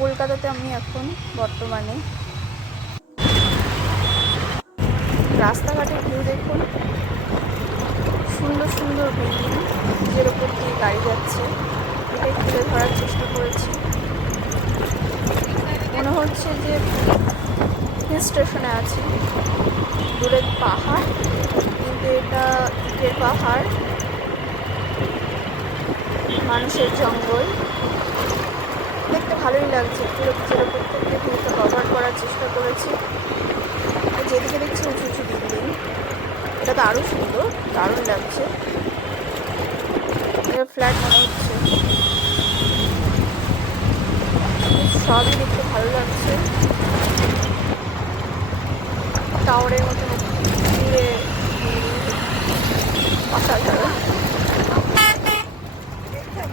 কলকাতাতে আমি এখন বর্তমানে। রাস্তাঘাটের ভিউ দেখুন, সুন্দর সুন্দর বিল্ডিং যের ওপর দিয়ে গাড়ি যাচ্ছে, এটাই তুলে ধরার চেষ্টা করেছি। মনে হচ্ছে যে হিল স্টেশনে আছি। দূরে পাহাড়, কিন্তু এটা ইটের পাহাড়, মানুষের জঙ্গল, দেখতে ভালোই লাগছে। পুরো যের ওপর থেকে ভিউটা কভার করার চেষ্টা করেছি। আর যেদিকে দেখছি উঁচু উঁচু বিল্ডিং, এটা তো আরও সুন্দর, দারুণ লাগছে। এটা ফ্ল্যাট মনে হচ্ছে, সবই দেখতে ভালো লাগছে। টাওয়ারের মতো